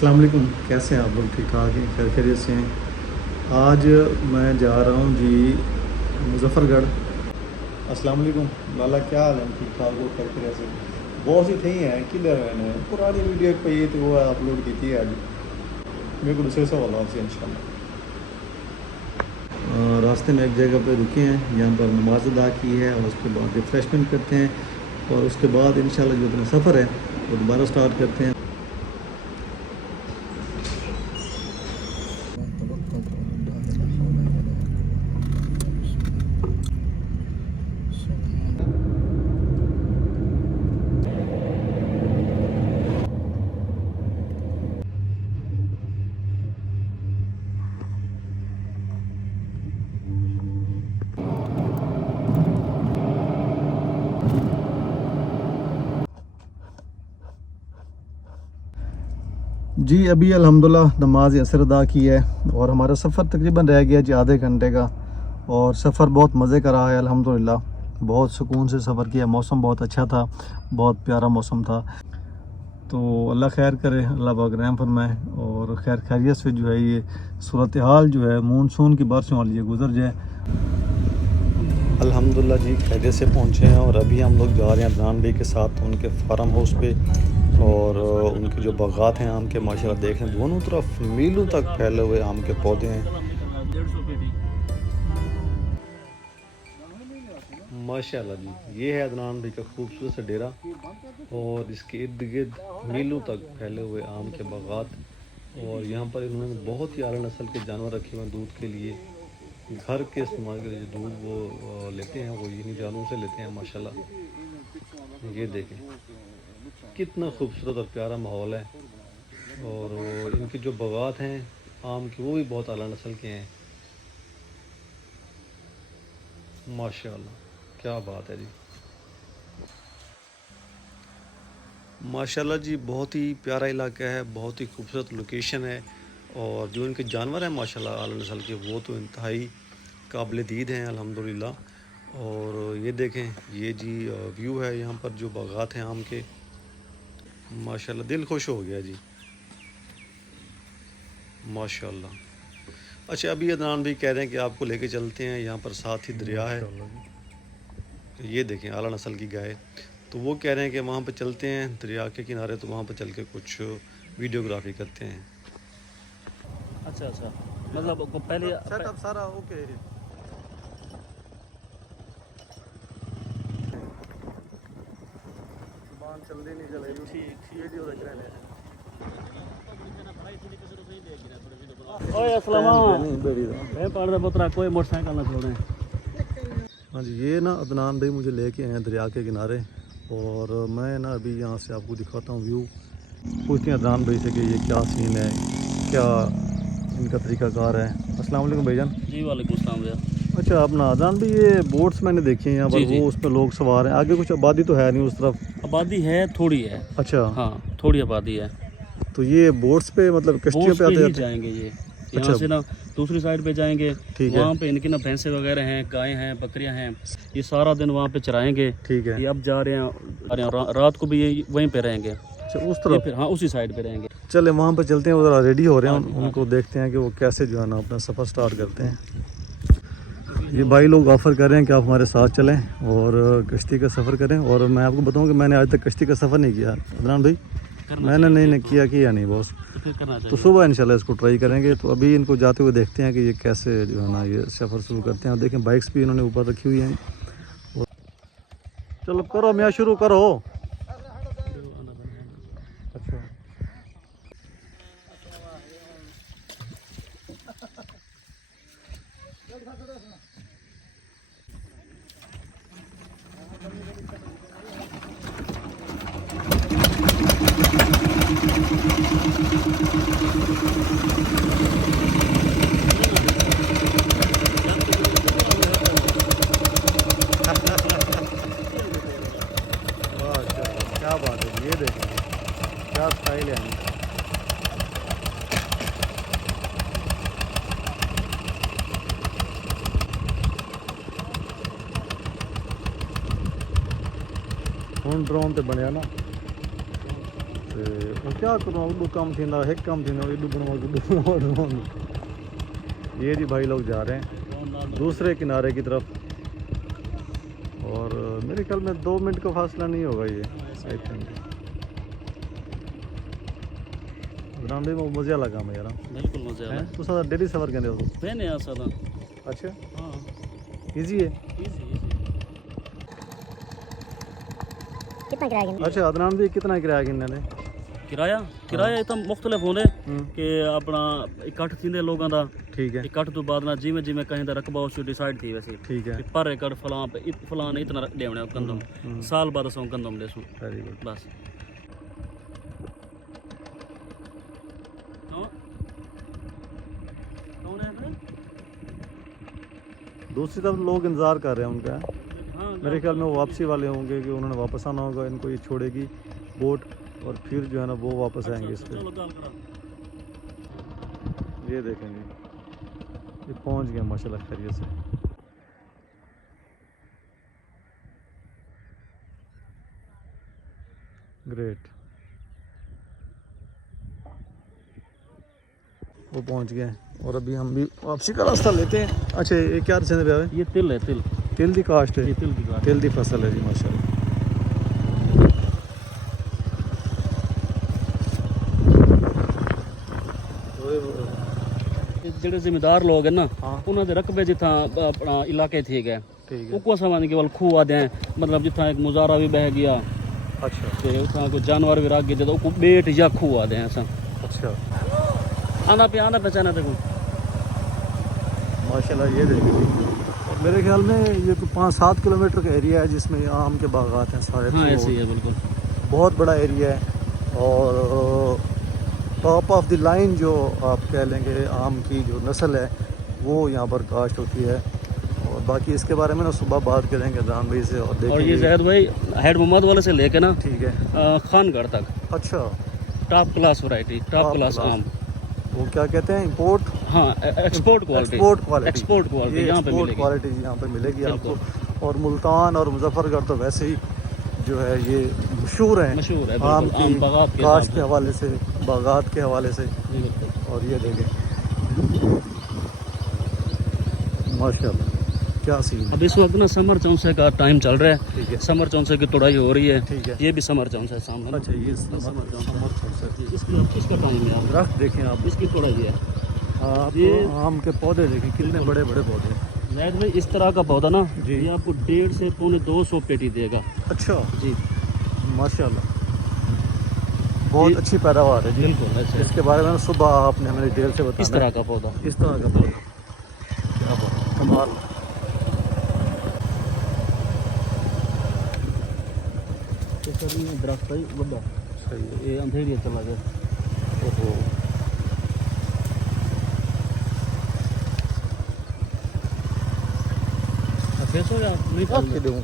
अस्सलाम वालेकुम। कैसे हैं आप लोग? ठीक ठाक हैं, खैर खैरियत से हैं। आज मैं जा रहा हूँ जी मुजफ़्फ़रगढ़। अस्सलाम वालेकुम लाला, क्या हाल है? ठीक ठाक हो, खैर खैरियत से? बहुत सी थी हैं किधर मैंने पुरानी वीडियो पे ये तो वो अपलोड की थी आज मेरे को दूसरे से वाला से इंशाल्लाह। रास्ते में एक जगह पे रुके हैं, यहाँ पर नमाज अदा की है और उसके बाद रिफ़्रेशमेंट करते हैं और उसके बाद इंशाल्लाह जो अपना सफ़र है वो दोबारा स्टार्ट करते हैं। जी अभी अल्हम्दुलिल्लाह नमाज असर अदा की है और हमारा सफ़र तकरीबन रह गया जी आधे घंटे का। और सफ़र बहुत मज़े का रहा है अल्हम्दुलिल्लाह, बहुत सुकून से सफ़र किया। मौसम बहुत अच्छा था, बहुत प्यारा मौसम था। तो अल्लाह खैर करे, अल्लाह पाक रहम फरमाए और खैर खैरियत से जो है ये सूरत हाल जो है मानसून की बारिशों वाली ये गुजर जाए। अल्हम्दुलिल्लाह जी खैरियत से पहुँचे हैं और अभी हम लोग जा रहे हैं अदनान भाई के साथ उनके फार्म हाउस पे। और उनके जो बागात हैं आम के, माशाल्लाह देखें दोनों तरफ मीलों तक फैले हुए आम के पौधे हैं माशाल्लाह जी। ये है अदनान भाई का खूबसूरत सा डेरा और इसके इर्द गिर्द मीलों तक फैले हुए आम के बागात। और यहाँ पर इन्होंने बहुत ही आला नस्ल के जानवर रखे हुए हैं दूध के लिए। घर के इस्तेमाल के लिए जो दूध वो लेते हैं वो इन्हीं जानवरों से लेते हैं माशाल्लाह। ये देखें कितना खूबसूरत और प्यारा माहौल है। और इनके जो बागात हैं आम के वो भी बहुत आला नस्ल के हैं माशाल्लाह। क्या बात है जी, माशाल्लाह जी। बहुत ही प्यारा इलाका है, बहुत ही खूबसूरत लोकेशन है। और जो इनके जानवर हैं माशाल्लाह आला नस्ल के वो तो इंतहाई काबिल दीद हैं अल्हम्दुलिल्लाह। और ये देखें ये जी व्यू है यहाँ पर जो बागात हैं आम के, माशाल्लाह दिल खुश हो गया जी माशाल्लाह। अच्छा अभी अदनान भाई कह रहे हैं कि आपको लेके चलते हैं, यहाँ पर साथ ही दरिया है। ये देखें आला नस्ल की गाय। तो वो कह रहे हैं कि वहाँ पे चलते हैं दरिया के किनारे, तो वहाँ पे चल के कुछ वीडियोग्राफी करते हैं। अच्छा अच्छा, मतलब पहले सेटअप सारा ओके है। जुबान जल्दी नहीं चलेगी, ठीक वीडियो देख रहे हैं। ओए अस्सलाम ए पढ़ पुत्रा कोई मोटरसाइकिल ना छोड़े। हाँ जी, ये ना अदनान भाई मुझे लेके आए हैं दरिया के किनारे और मैं ना अभी यहाँ से आपको दिखाता हूँ व्यू। पूछते हैं अदनान भाई से कि ये क्या सीन है, क्या इनका तरीक़ाकार है। अस्सलाम वालेकुम भाईजान। जी वालेकुम सलाम भैया। अच्छा अपना अदनान भाई ये बोट्स मैंने देखी हैं यहाँ पर, जी वो उसमें लोग सवार हैं, आगे कुछ आबादी तो है नहीं उस तरफ? आबादी है थोड़ी है। अच्छा हाँ थोड़ी आबादी है। तो ये बोट्स पे मतलब कश्तियों बोट्स पे पे आते ही जाते हैं? जाएंगे ये, यहाँ अच्छा से ना दूसरी साइड पे जाएंगे। ठीक है वहाँ पे इनकी ना भैंसे वगैरह हैं, गायें हैं, बकरियां हैं, ये सारा दिन वहाँ पे चराएंगे। ठीक है। ये अब जा रहे हैं रात को भी ये वहीं पे रहेंगे। अच्छा उस ये तरफ, फिर हाँ उसी साइड पे रहेंगे। चले वहाँ पर चलते हैं, वो ज़रा रेडी हो रहे हैं, हाँ जी, हाँ उनको जी। देखते हैं कि वो कैसे जो है ना अपना सफ़र स्टार्ट करते हैं। ये भाई लोग ऑफ़र कर रहे हैं कि आप हमारे साथ चलें और कश्ती का सफ़र करें। और मैं आपको बताऊं कि मैंने आज तक कश्ती का सफ़र नहीं किया अदनान भाई, मैंने नहीं किया नहीं बॉस। तो फिर करना तो चाहिए। सुबह इंशाल्लाह इसको ट्राई करेंगे। तो अभी इनको जाते हुए देखते हैं कि ये कैसे जो है ना ये सफ़र शुरू करते हैं। और देखें बाइक्स भी इन्होंने ऊपर रखी हुई हैं। और चलो करो मैं शुरू करो। अच्छा क्या बात है, ये देखें क्या स्टाइल है इनका। ਹੁਣ ड्रोन ਤੇ ਬਣਿਆ ना तो क्या करूँ उर्दू कम थी ना एक कम थी ना उर्दू ये जी भाई लोग जा रहे हैं दूसरे किनारे की तरफ और मेरे ख्याल में 2 मिनट का फासला नहीं होगा ये आई थिंक भाई वो मज़ा लगा मैं यार बिल्कुल मजे आया तो सारा डेली सफ़र कहते हो मैंने आ सदा अच्छा हाँ इजी है कितना किराया गिनना? अच्छा अदनान भी कितना किराया गिनने ने किराया किराया इतना मुख्तलिफ होने हम्म, कि अपना इकट्ठ थींदे लोगों का ठीक है इकट्ठ तो बाद ना जिमें जिमें कहीं दा रकबा उस डिसाइड थी वैसे ठीक है कि पर एकड़ फलां पे फलां ने इतना देवने गंदम साल बाद सौ गंदम देसू वेरी गुड बस कौन है फिर? दूसरी तरफ लोग इंतज़ार कर रहे हैं उनका हाँ मेरे ख्याल में वो वापसी वाले होंगे कि उन्होंने वापस आना होगा इनको ये छोड़ेगी बोट और फिर जो है ना वो वापस आएंगे इस चलो पर गाल करा ये देखेंगे ये पहुंच गए माशाल्लाह खैरियत से ग्रेट वो पहुंच गए और अभी हम भी वापसी का रास्ता लेते हैं अच्छा ये क्या चंद पे आवे ये तिल है तिल तिल दी काश्त है ये तिल की बात तिल दी फसल है जी माशाल्लाह ਜਿਹੜੇ ਜ਼ਿਮੀਦਾਰ ਲੋਕ ਹੈ ਨਾ हाँ ਉਹਨਾਂ ਦੇ ਰਕਬੇ ਜਿੱਥਾਂ ਆਪਣਾ ਇਲਾਕੇ ਥੇ ਗਏ ठीक ਉਹ है ਕੋ ਸਮਝ ਕੇ ਵੱਲ ਖੂਹ ਆਦੇ ਹੈ ਮਤਲਬ ਜਿੱਥਾਂ ਇੱਕ ਮੁਜ਼ਾਰਾ ਵੀ ਬਹਿ ਗਿਆ अच्छा ਤੇ ਉਥਾਂ ਕੋਈ ਜਾਨਵਰ ਵੀ ਰੱਖ ਗਏ ਜਦੋਂ ਕੋ ਬੇਟ ਜਾਂ ਖੂਹ ਆਦੇ ਹੈ ਅਸਾਂ अच्छा ਆਂਦਾ ਪਿਆ ਆਂਦਾ ਪਛਾਣਾ ਤੇ ਕੋ माशाल्लाह ये देखिए मेरे ख्याल में ये तो 5-7 किलोमीटर का एरिया है जिसमें आम के बागात हैं सारे हाँ तो ऐसे ही है बिल्कुल बहुत बड़ा एरिया है और टॉप ऑफ द लाइन जो आप कह लेंगे आम की जो नस्ल है वो यहाँ पर काश्त होती है और बाकी इसके बारे में ना सुबह बात करेंगे दान भाई से और और ये देखेंगे जहद भाई हेड मोहम्मद वाले से लेके ना ठीक है खानगढ़ तक अच्छा top class variety top class आम वो क्या कहते हैं इंपोर्ट हाँ export quality export quality export quality यहाँ पे मिलेगी क्वालिटी यहाँ पे मिलेगी आपको और मुल्तान और मुजफ्फरगढ़ तो वैसे ही जो है ये मशहूर हैं मशहूर है आम बिल्कुल की आम बागात के काश्त हिसाब के हवाले से बागात के हवाले से से। जी, बिल्कुल और ये देखें माशाल्लाह क्या सीन अब इस वक्त ना समर चौंसे का टाइम चल रहा है ठीक है समर चौंसे की तुड़ाई हो रही है ठीक है ये भी समर चौंसा है सामने अच्छा ये इसका टाइम है आप दरख्त देखें आप इसकी तुड़ाई है आप ये आम के पौधे देखें कितने बड़े बड़े पौधे हैं जैद भाई इस तरह का पौधा ना जी। ये आपको 1.5 से पौने 200 पेटी देगा अच्छा जी माशाल्लाह बहुत अच्छी पैदावार है जी बिल्कुल ऐसे इसके बारे में सुबह आपने हमें डिटेल से बताया इस तरह का पौधा इस तरह का पौधा क्या बात है, कमाल दरख्त है बड़ा सही है ये अंधेरी चला गया ओहो फेसो या नहीं रख के दूँ